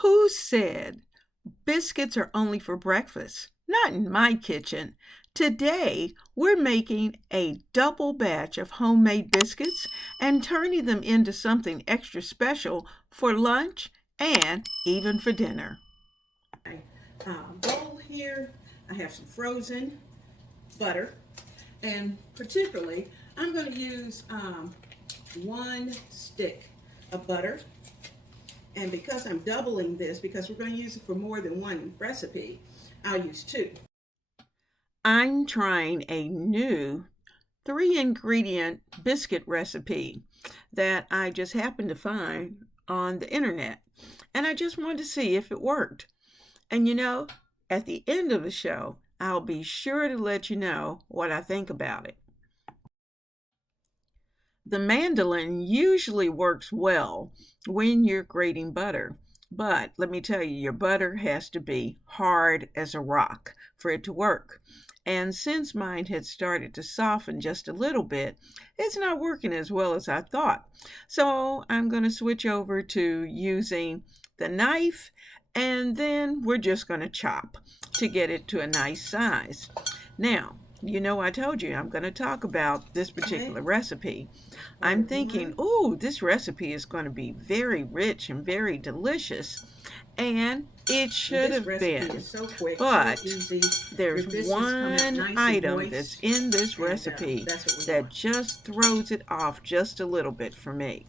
Who said biscuits are only for breakfast? Not in my kitchen. Today, we're making a double batch of homemade biscuits and turning them into something extra special for lunch and even for dinner. Bowl here, I have some frozen butter, and particularly, I'm going to use one stick of butter. And because I'm doubling this, because we're going to use it for more than one recipe, I'll use two. I'm trying a new 3-ingredient biscuit recipe that I just happened to find on the internet. And I just wanted to see if it worked. And at the end of the show, I'll be sure to let you know what I think about it. The mandolin usually works well when you're grating butter, but let me tell you, your butter has to be hard as a rock for it to work. And since mine had started to soften just a little bit, it's not working as well as I thought. So I'm going to switch over to using the knife, and then we're just going to chop to get it to a nice size. Now, I told you I'm going to talk about this particular recipe. I'm thinking, oh, this recipe is going to be very rich and very delicious. And it should have been. But there's one item that's in this recipe that just throws it off just a little bit for me.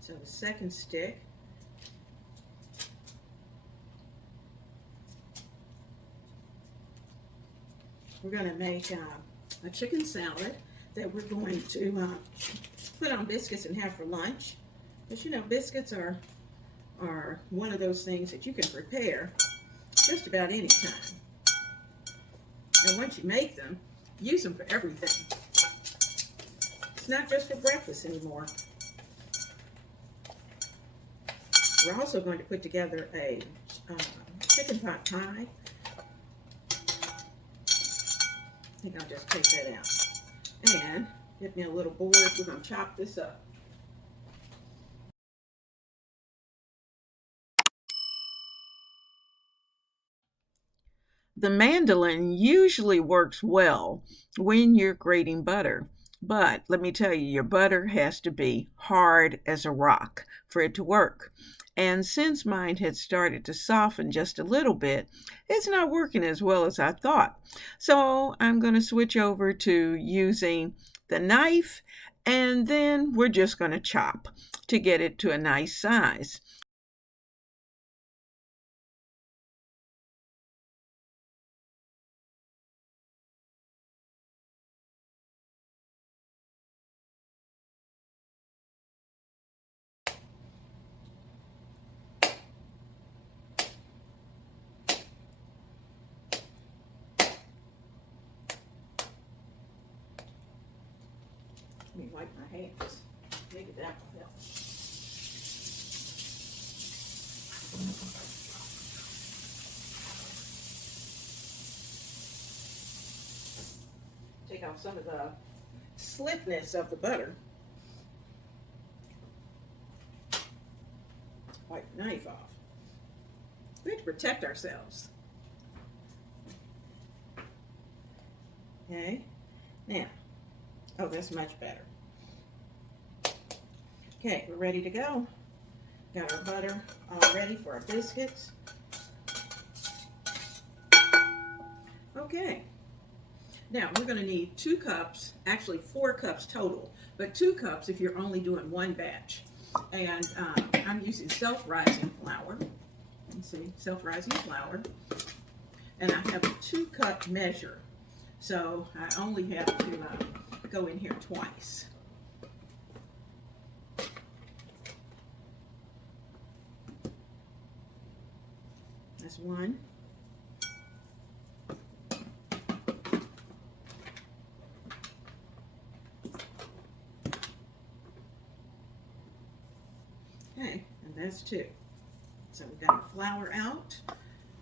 So the second stick, we're going to make a chicken salad that we're going to put on biscuits and have for lunch. Because biscuits are one of those things that you can prepare just about any time. And once you make them, use them for everything. It's not just for breakfast anymore. We're also going to put together a chicken pot pie. I think I'll just take that out. And get me a little board. We're going to chop this up. The mandolin usually works well when you're grating butter, but let me tell you, your butter has to be hard as a rock for it to work. And since mine had started to soften just a little bit, it's not working as well as I thought. So I'm going to switch over to using the knife, and then we're just going to chop to get it to a nice size. Let me wipe my hands. Maybe that will help. Take off some of the slickness of the butter. Wipe the knife off. We have to protect ourselves. Okay, now, oh, that's much better. Okay, we're ready to go. Got our butter all ready for our biscuits. Okay, now we're going to need 2 cups, actually 4 cups total, but 2 cups if you're only doing one batch. And I'm using self-rising flour. You see, self-rising flour. And I have a 2-cup measure, so I only have to go in here twice. That's 1. Okay, and that's 2. So we've got our flour out.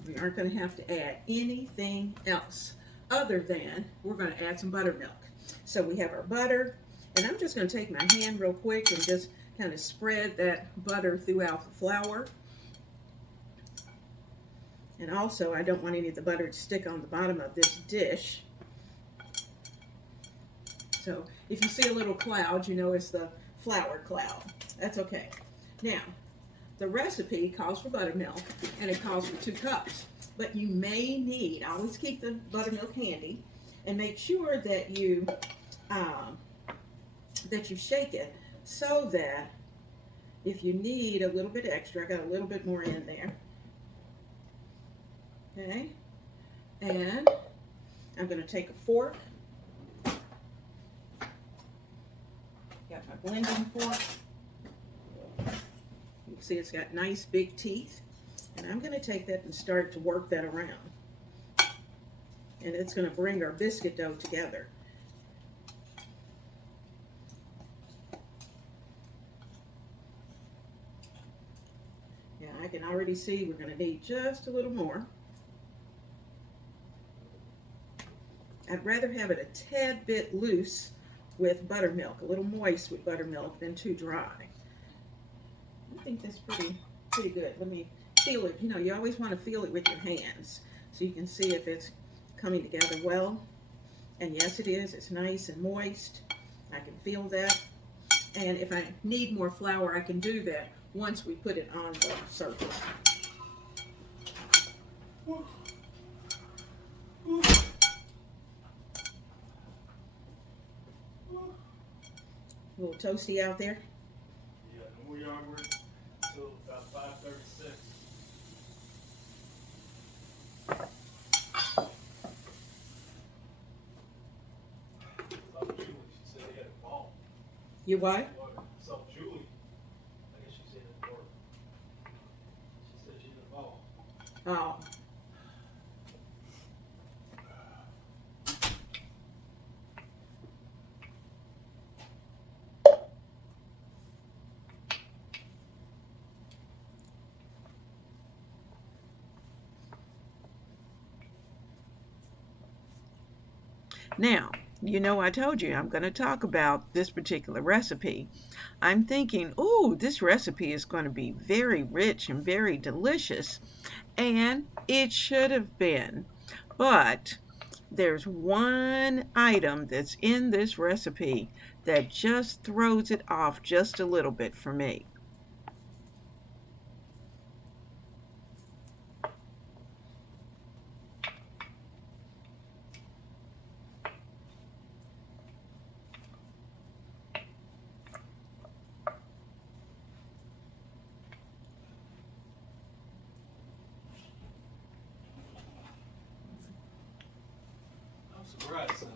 We aren't going to have to add anything else. other than we're going to add some buttermilk. So we have our butter, and I'm just going to take my hand real quick and just kind of spread that butter throughout the flour. And also, I don't want any of the butter to stick on the bottom of this dish. So if you see a little cloud, you know it's the flour cloud. That's okay. Now, the recipe calls for buttermilk, and it calls for 2 cups. But you may need, always keep the buttermilk handy, and make sure that you shake it so that if you need a little bit extra, I got a little bit more in there. Okay, and I'm going to take a fork. Got my blending fork. You can see it's got nice big teeth. And I'm going to take that and start to work that around. And it's going to bring our biscuit dough together. Yeah, I can already see we're going to need just a little more. I'd rather have it a tad bit loose with buttermilk, a little moist with buttermilk than too dry. I think that's pretty good. Let me feel it. You know, you always want to feel it with your hands so you can see if it's coming together well. And yes, it is. It's nice and moist. I can feel that. And if I need more flour, I can do that once we put it on the surface. A little toasty out there. Yeah, no more yard work until about 5:36. Julie, she said he had a ball. You what? So Julie, I guess she said it work. She said she had a ball. Oh. Now, you know I told you I'm going to talk about this particular recipe. I'm thinking, oh, this recipe is going to be very rich and very delicious. And it should have been. But there's one item that's in this recipe that just throws it off just a little bit for me. Surprised.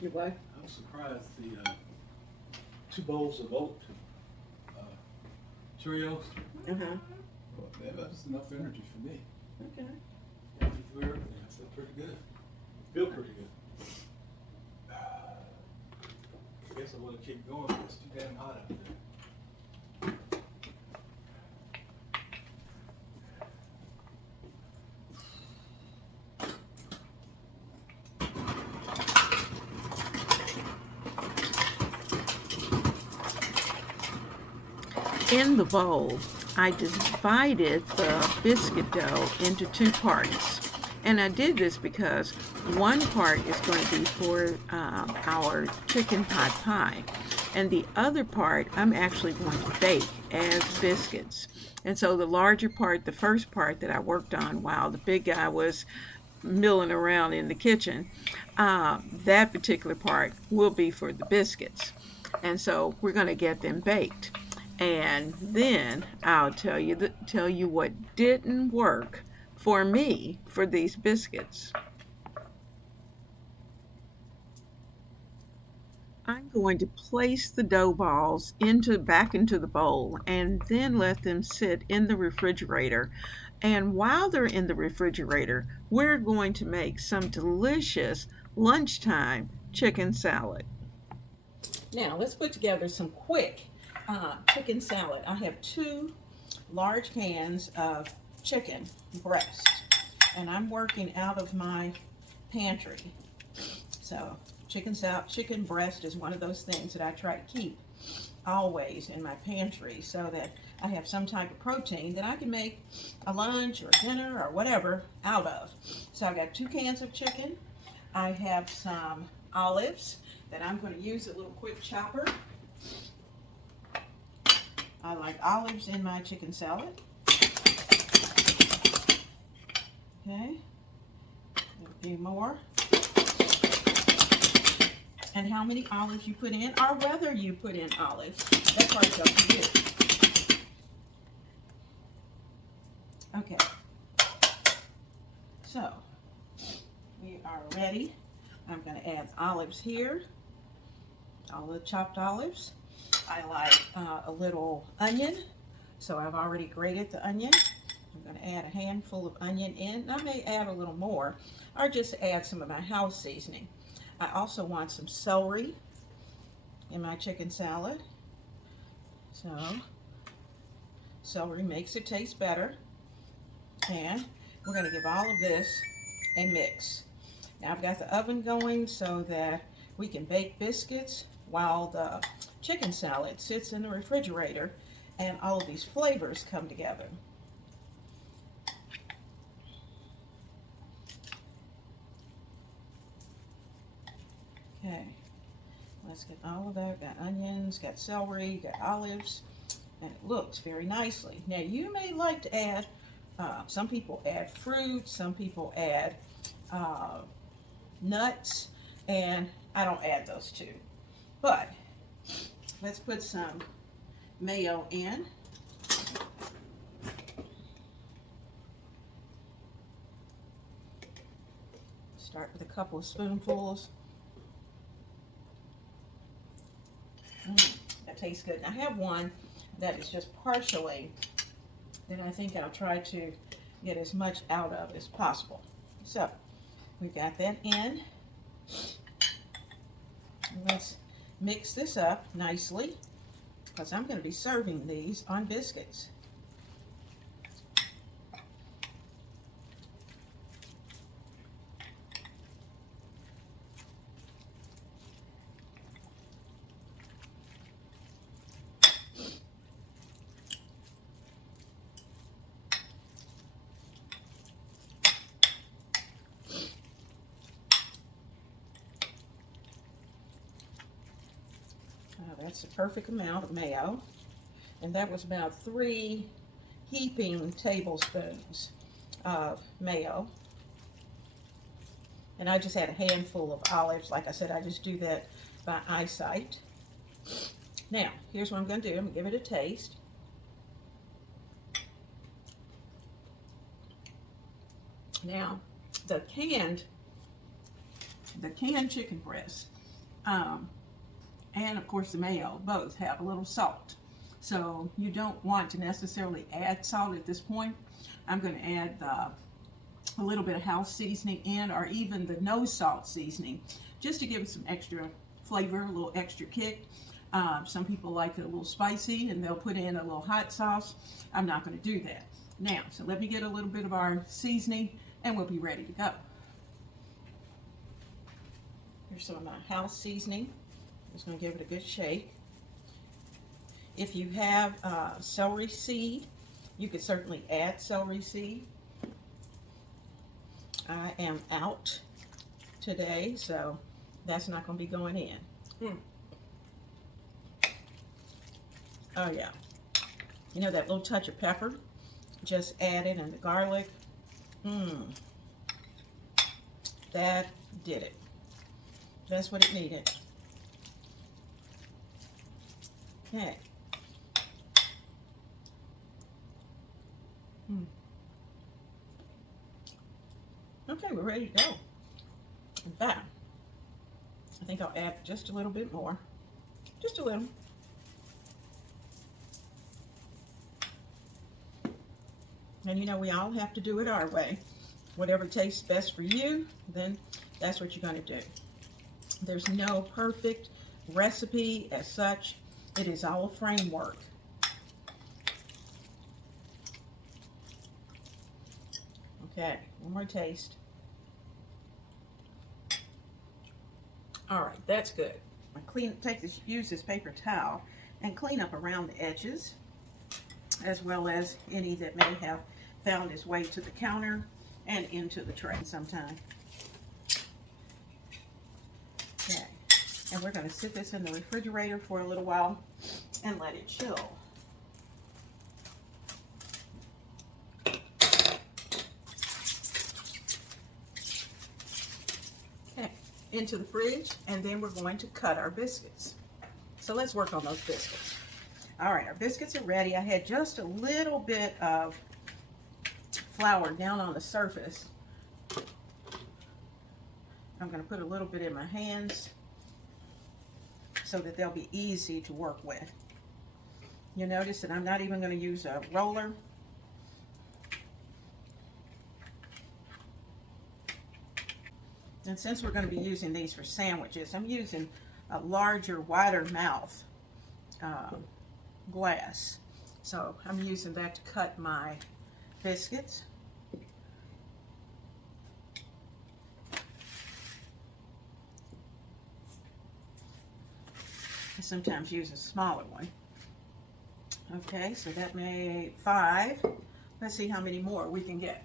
You what? I'm surprised the 2 bowls of oat Cheerios. Uh-huh. Well, that's enough energy for me. Okay. Energy for everything. I feel pretty good. Feel pretty good. I guess I want to keep going, but it's too damn hot out there. In the bowl, I divided the biscuit dough into 2 parts. And I did this because one part is going to be for our chicken pot pie. And the other part, I'm actually going to bake as biscuits. And so the larger part, the first part that I worked on while the big guy was milling around in the kitchen, that particular part will be for the biscuits. And so we're going to get them baked. And then I'll tell you what didn't work for me for these biscuits. I'm going to place the dough balls back into the bowl and then let them sit in the refrigerator. And while they're in the refrigerator, we're going to make some delicious lunchtime chicken salad. Now let's put together some quick chicken salad. I have 2 large cans of chicken breast, and I'm working out of my pantry. So chicken breast is one of those things that I try to keep always in my pantry so that I have some type of protein that I can make a lunch or dinner or whatever out of. So I've got 2 cans of chicken. I have some olives that I'm going to use a little quick chopper. I like olives in my chicken salad. Okay, a few more. And how many olives you put in, or whether you put in olives, that part's up to you. Okay, so we are ready. I'm going to add olives here, all the chopped olives. I like a little onion, so I've already grated the onion. I'm going to add a handful of onion in, and I may add a little more, or just add some of my house seasoning. I also want some celery in my chicken salad. So, celery makes it taste better. And we're going to give all of this a mix. Now I've got the oven going so that we can bake biscuits while the chicken salad sits in the refrigerator and all of these flavors come together. Okay, let's get all of that. Got onions, got celery, got olives, and it looks very nicely. Now you may like to add, some people add fruit, some people add nuts, and I don't add those two. But let's put some mayo in. Start with a couple of spoonfuls. That tastes good. And I have one that is just partially, that I think I'll try to get as much out of as possible. So we got that in. Let's mix this up nicely because I'm going to be serving these on biscuits. That's the perfect amount of mayo, and that was about 3 heaping tablespoons of mayo. And I just had a handful of olives. Like I said, I just do that by eyesight. Now, here's what I'm going to do. I'm going to give it a taste. Now, the canned chicken breast, and of course the mayo, both have a little salt. So you don't want to necessarily add salt at this point. I'm going to add a little bit of house seasoning in, or even the no salt seasoning, just to give it some extra flavor, a little extra kick. Some people like it a little spicy and they'll put in a little hot sauce. I'm not going to do that. Now, so let me get a little bit of our seasoning and we'll be ready to go. Here's some of my house seasoning. Just going to give it a good shake. If you have celery seed, you could certainly add celery seed. I am out today, so that's not going to be going in. Oh yeah. You know, that little touch of pepper, just add it, and the garlic. That did it. That's what it needed. Okay. Okay, we're ready to go. In fact, I think I'll add just a little bit more. Just a little. And you know, we all have to do it our way. Whatever tastes best for you, then that's what you're going to do. There's no perfect recipe as such. It is all a framework. Okay, one more taste. All right, that's good. Use this paper towel and clean up around the edges, as well as any that may have found its way to the counter and into the tray sometime. Okay, and we're going to sit this in the refrigerator for a little while and let it chill. Okay, into the fridge, and then we're going to cut our biscuits. So let's work on those biscuits. All right, our biscuits are ready. I had just a little bit of flour down on the surface. I'm going to put a little bit in my hands so that they'll be easy to work with. You'll notice that I'm not even going to use a roller. And since we're going to be using these for sandwiches, I'm using a larger, wider mouth glass. So I'm using that to cut my biscuits. I sometimes use a smaller one. Okay, so that made 5. Let's see how many more we can get.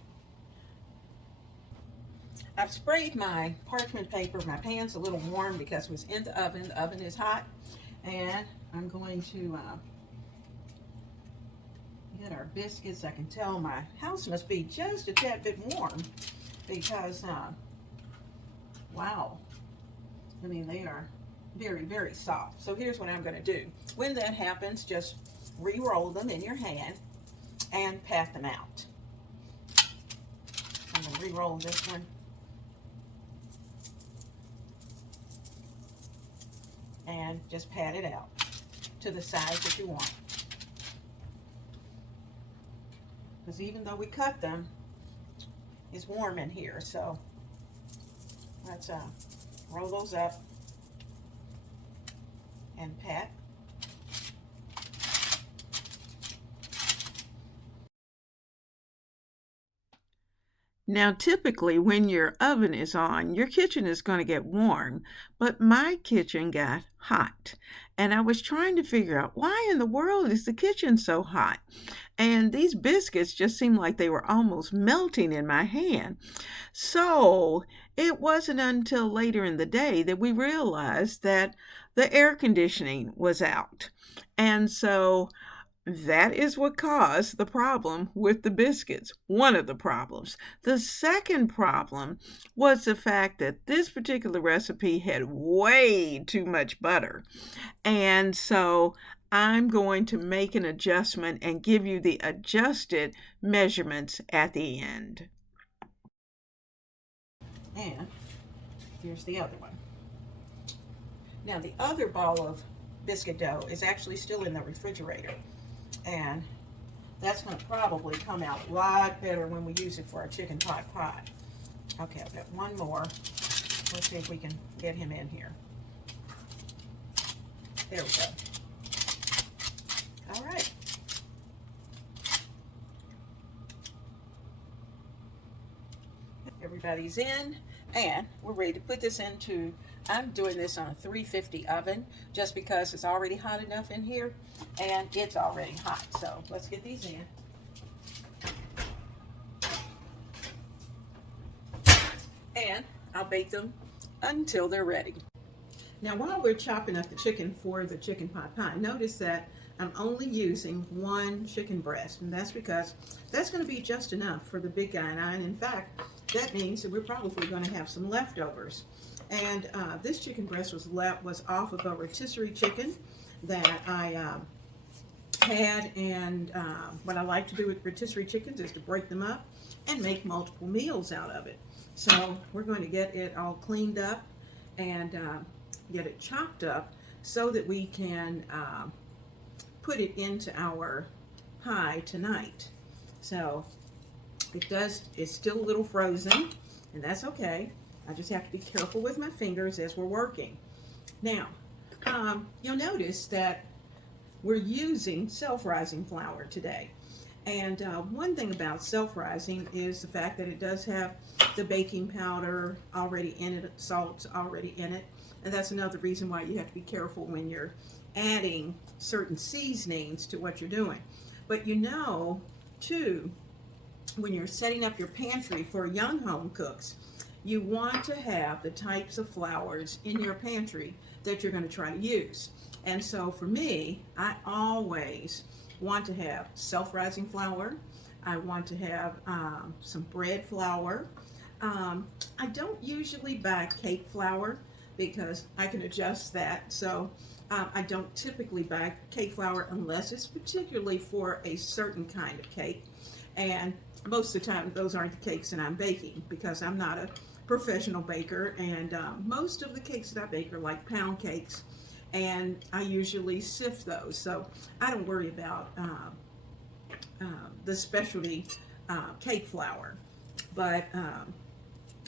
I've sprayed my parchment paper. My pan's a little warm because it was in the oven. The oven is hot. And I'm going to get our biscuits. I can tell my house must be just a tad bit warm because, wow, I mean, they are very, very soft. So here's what I'm going to do. When that happens, just re-roll them in your hand and pat them out. I'm going to re-roll this one. And just pat it out to the size that you want. Because even though we cut them, it's warm in here. So let's roll those up and pat. Now, typically when your oven is on, your kitchen is going to get warm, but my kitchen got hot. And I was trying to figure out why in the world is the kitchen so hot? And these biscuits just seemed like they were almost melting in my hand. So it wasn't until later in the day that we realized that the air conditioning was out. And so that is what caused the problem with the biscuits. One of the problems. The second problem was the fact that this particular recipe had way too much butter. And so I'm going to make an adjustment and give you the adjusted measurements at the end. And here's the other one. Now the other ball of biscuit dough is actually still in the refrigerator. And that's going to probably come out a lot better when we use it for our chicken pot pie. Okay, I've got one more. Let's see if we can get him in here. There we go. All right. Everybody's in, and we're ready to put this into, I'm doing this on a 350 oven just because it's already hot enough in here and it's already hot. So let's get these in. And I'll bake them until they're ready. Now while we're chopping up the chicken for the chicken pot pie, notice that I'm only using 1 chicken breast, and that's because that's going to be just enough for the big guy and I. And in fact, that means that we're probably going to have some leftovers. And this chicken breast was off of a rotisserie chicken that I had, and what I like to do with rotisserie chickens is to break them up and make multiple meals out of it. So we're going to get it all cleaned up and get it chopped up so that we can put it into our pie tonight. So it's still a little frozen, and that's okay. I just have to be careful with my fingers as we're working. Now, you'll notice that we're using self-rising flour today. And one thing about self-rising is the fact that it does have the baking powder already in it, salt's already in it. And that's another reason why you have to be careful when you're adding certain seasonings to what you're doing. But you know, too, when you're setting up your pantry for young home cooks, you want to have the types of flours in your pantry that you're going to try to use. And so for me, I always want to have self-rising flour. I want to have some bread flour. I don't usually buy cake flour because I can adjust that. So I don't typically buy cake flour unless it's particularly for a certain kind of cake. And most of the time, those aren't the cakes that I'm baking because I'm not a professional baker. And most of the cakes that I bake are like pound cakes. And I usually sift those. So I don't worry about the specialty cake flour. But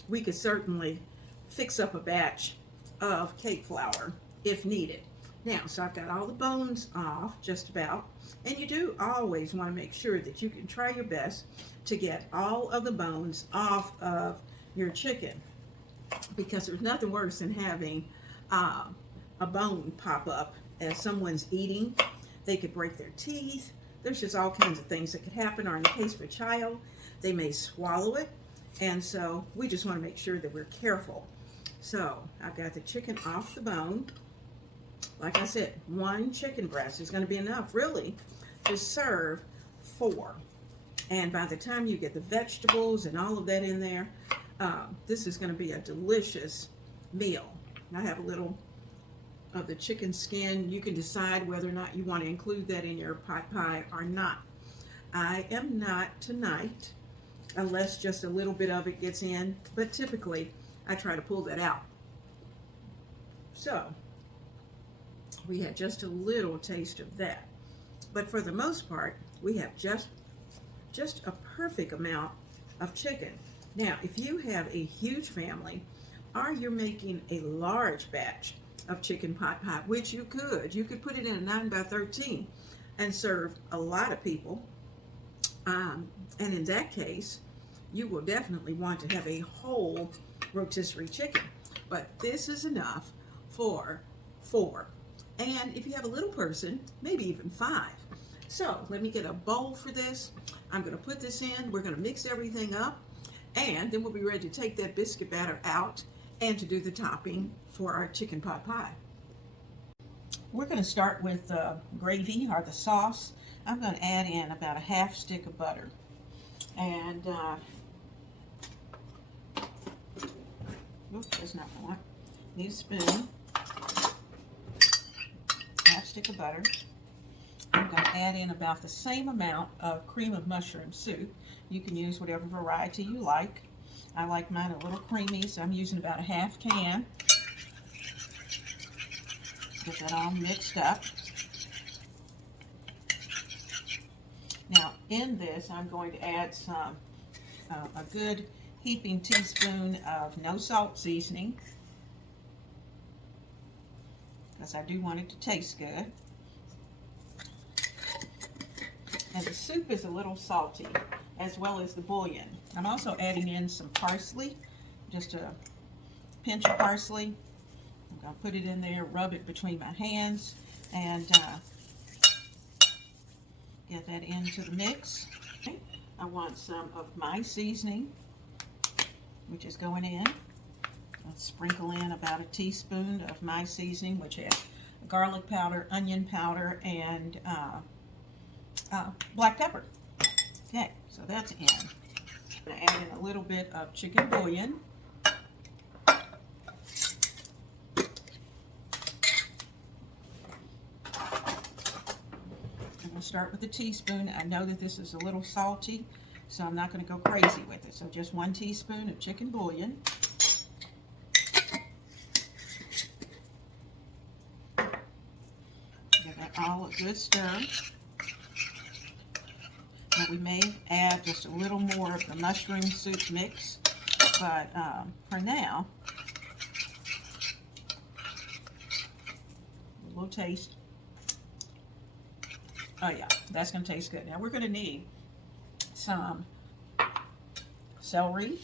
we could certainly fix up a batch of cake flour if needed. Now, so I've got all the bones off, just about, and you do always want to make sure that you can try your best to get all of the bones off of your chicken, because there's nothing worse than having a bone pop up as someone's eating. They could break their teeth. There's just all kinds of things that could happen, or in the case of a child, they may swallow it, and so we just want to make sure that we're careful. So I've got the chicken off the bone. Like I said, one chicken breast is going to be enough, really, to serve 4. And by the time you get the vegetables and all of that in there, this is going to be a delicious meal. And I have a little of the chicken skin. You can decide whether or not you want to include that in your pot pie or not. I am not tonight, unless just a little bit of it gets in, but typically I try to pull that out. So we had just a little taste of that, but for the most part we have just a perfect amount of chicken. Now, if you have a huge family, or you're making a large batch of chicken pot pie, which you could put it in a 9x13 and serve a lot of people, and in that case you will definitely want to have a whole rotisserie chicken. But this is enough for 4. And if you have a little person, maybe even 5. So let me get a bowl for this. I'm going to put this in. We're going to mix everything up. And then we'll be ready to take that biscuit batter out and to do the topping for our chicken pot pie. We're going to start with the gravy, or the sauce. I'm going to add in about a half stick of butter. And, oops, that's not what I want. Need a spoon. Half stick of butter. I'm going to add in about the same amount of cream of mushroom soup. You can use whatever variety you like. I like mine a little creamy, so I'm using about a half can. Get that all mixed up. Now, in this, I'm going to add some, a good heaping teaspoon of no salt seasoning, because I do want it to taste good. And the soup is a little salty, as well as the bouillon. I'm also adding in some parsley, just a pinch of parsley. I'm going to put it in there, rub it between my hands, and get that into the mix. I want some of my seasoning, which is going in. I'll sprinkle in about a teaspoon of my seasoning, which has garlic powder, onion powder, and black pepper. Okay, so that's in. I'm going to add in a little bit of chicken bouillon. I'm going to start with a teaspoon. I know that this is a little salty, so I'm not going to go crazy with it. So just 1 teaspoon of chicken bouillon. Give that all a good stir. Now we may add just a little more of the mushroom soup mix, but for now, we'll taste. Oh yeah, that's going to taste good. Now we're going to need some celery,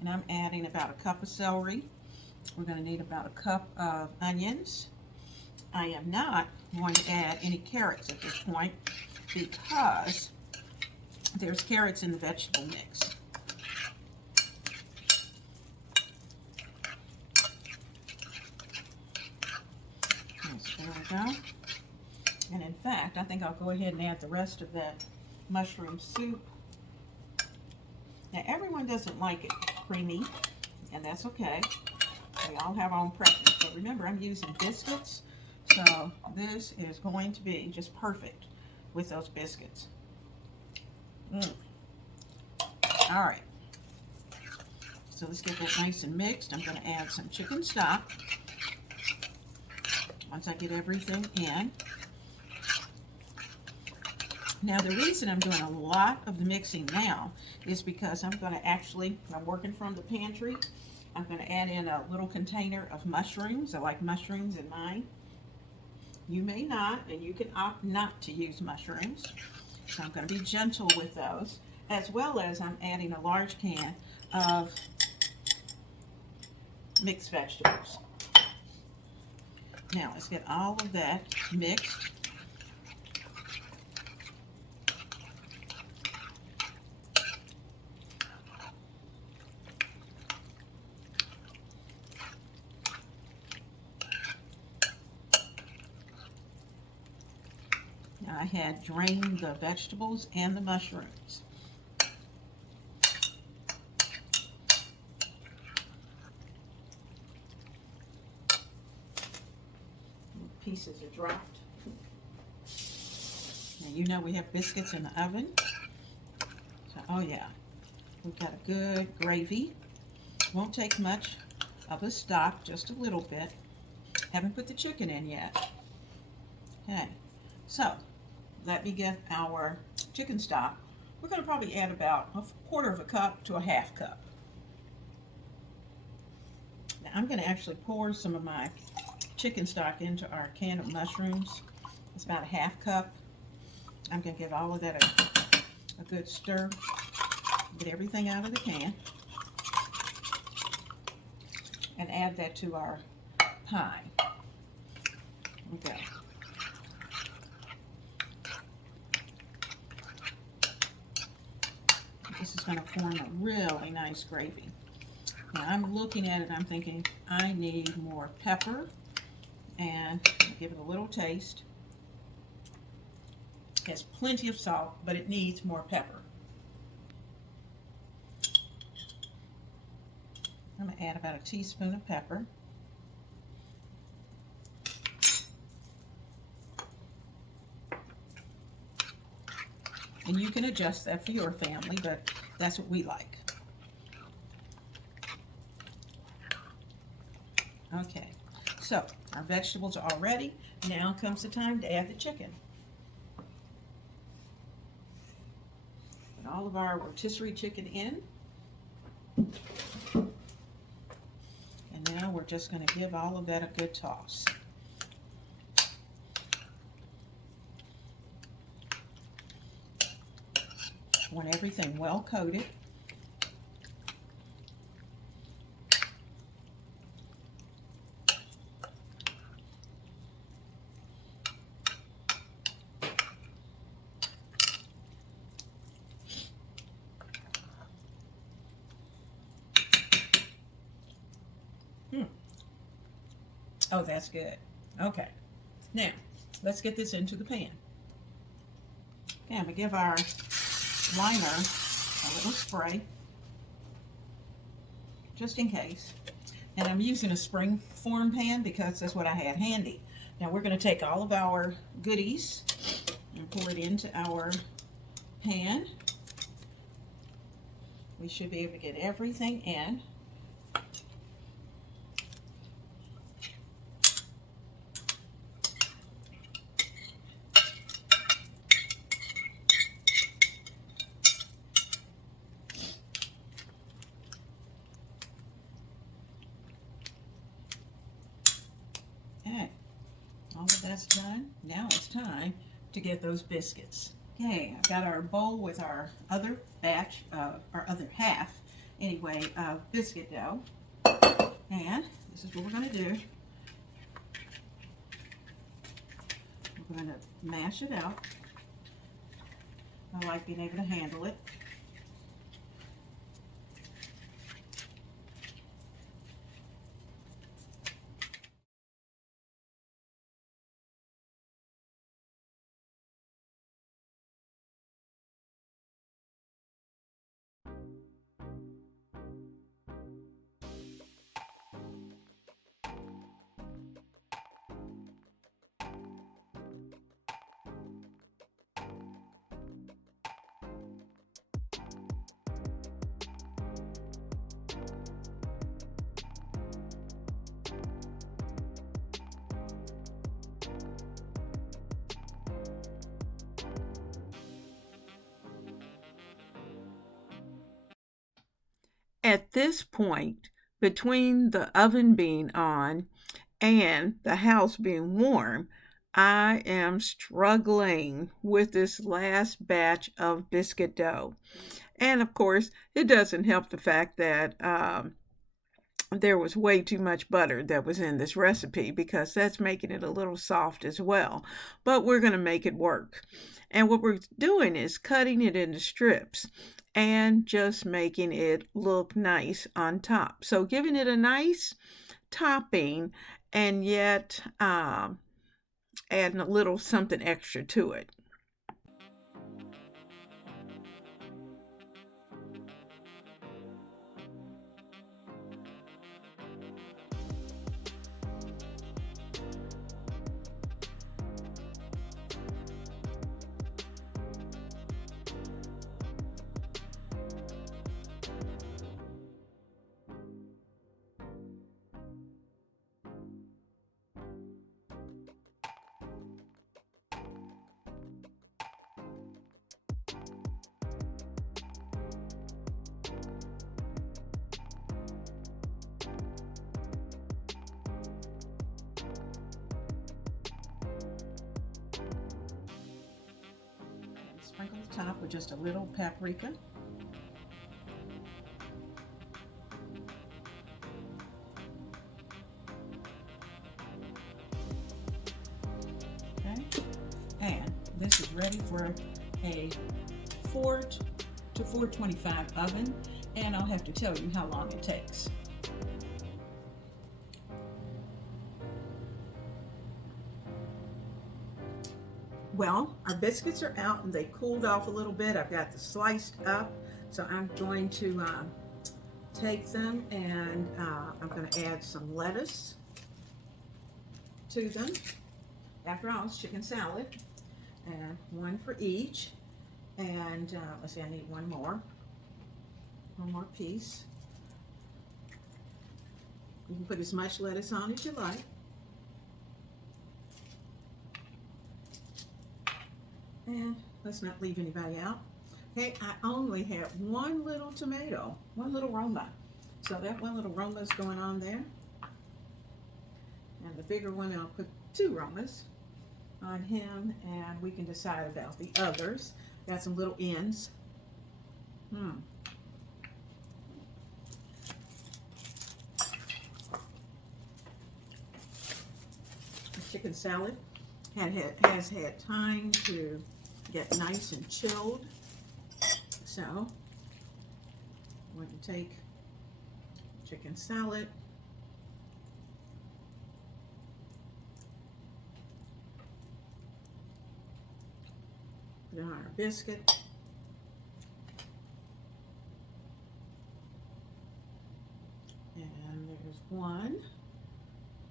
and I'm adding about a cup of celery. We're going to need about a cup of onions. I am not going to add any carrots at this point because there's carrots in the vegetable mix. There we go. And in fact, I think I'll go ahead and add the rest of that mushroom soup. Now, everyone doesn't like it creamy, and that's okay. We all have our own preference. But remember, I'm using biscuits, so this is going to be just perfect with those biscuits. All right. So let's get that nice and mixed. I'm going to add some chicken stock once I get everything in. Now, the reason I'm doing a lot of the mixing now is because I'm working from the pantry. I'm going to add in a little container of mushrooms. I like mushrooms in mine. You may not, and you can opt not to use mushrooms. So I'm going to be gentle with those, as well as I'm adding a large can of mixed vegetables. Now, let's get all of that mixed. Now, I had drained the vegetables and the mushrooms. Pieces are dropped. Now, you know we have biscuits in the oven. So, oh yeah, we've got a good gravy. Won't take much of the stock, just a little bit. Haven't put the chicken in yet. Okay, so let me get our chicken stock. We're going to probably add about a quarter of a cup to a half cup. Now, I'm going to actually pour some of my chicken stock into our can of mushrooms. It's about a half cup. I'm going to give all of that a good stir. Get everything out of the can. And add that to our pie. Okay. This is going to form a really nice gravy. Now, I'm looking at it, I'm thinking, I need more pepper. And give it a little taste. It has plenty of salt, but it needs more pepper. I'm going to add about a teaspoon of pepper. And you can adjust that for your family, but that's what we like. Okay, so our vegetables are all ready. Now comes the time to add the chicken. Put all of our rotisserie chicken in. And now we're just going to give all of that a good toss. Want everything well coated. Oh, that's good. Okay. Now, let's get this into the pan. Okay, I'm going to give our liner a little spray, just in case. And I'm using a spring form pan because that's what I had handy. Now we're going to take all of our goodies and pour it into our pan. We should be able to get everything in. Okay, all of that's done. Now it's time to get those biscuits. Okay, I've got our bowl with our other batch, our other half, anyway, of biscuit dough. And this is what we're going to do. We're going to mash it out. I like being able to handle it. At this point, between the oven being on and the house being warm, I am struggling with this last batch of biscuit dough. And of course, it doesn't help the fact that there was way too much butter that was in this recipe because that's making it a little soft as well. But we're going to make it work. And what we're doing is cutting it into strips and just making it look nice on top. So giving it a nice topping and yet adding a little something extra to it. Sprinkle the top with just a little paprika. Okay, and this is ready for a 4 to 425 oven, and I'll have to tell you how long it takes. Well, our biscuits are out and they cooled off a little bit. I've got the sliced up, so I'm going to take them and I'm going to add some lettuce to them. After all, it's chicken salad, and one for each. And let's see, I need one more piece. You can put as much lettuce on as you like. And let's not leave anybody out. Okay, I only have one little tomato, one little Roma. So that one little Roma is going on there. And the bigger one, I'll put 2 Romas on him, and we can decide about the others. Got some little ends. The chicken salad has had time to get nice and chilled. So I'm going to take chicken salad, put it on our biscuit, and there's one,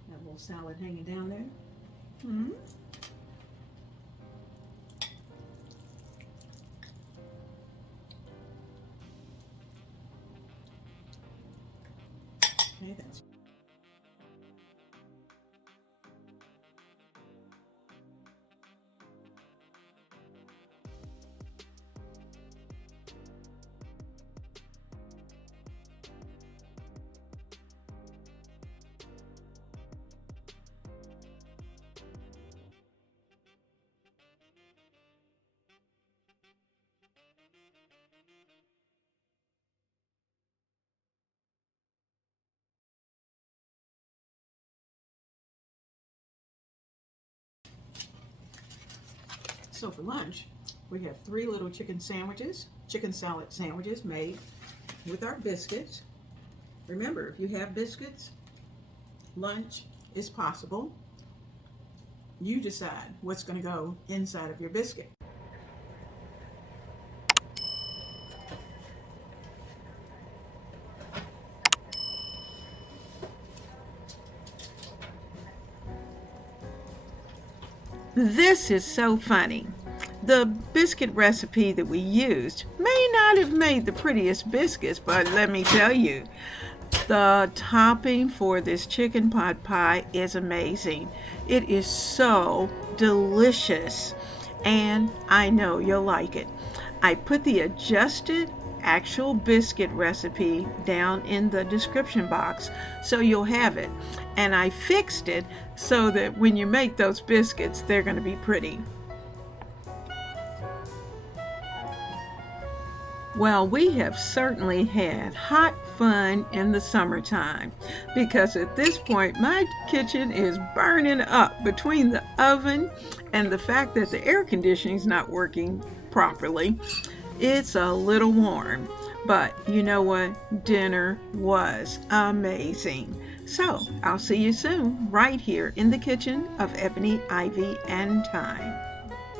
that little salad hanging down there. Okay, that's So for lunch, we have 3 little chicken salad sandwiches made with our biscuits. Remember, if you have biscuits, lunch is possible. You decide what's going to go inside of your biscuit. This is so funny. The biscuit recipe that we used may not have made the prettiest biscuits, but let me tell you, the topping for this chicken pot pie is amazing. It is so delicious, and I know you'll like it. I put the adjusted actual biscuit recipe down in the description box so you'll have it. And I fixed it so that when you make those biscuits, they're going to be pretty. Well, we have certainly had hot fun in the summertime because at this point my kitchen is burning up between the oven and the fact that the air conditioning is not working properly. It's a little warm, but you know what? Dinner was amazing. So I'll see you soon right here in the kitchen of Ebony, Ivy, and Thyme.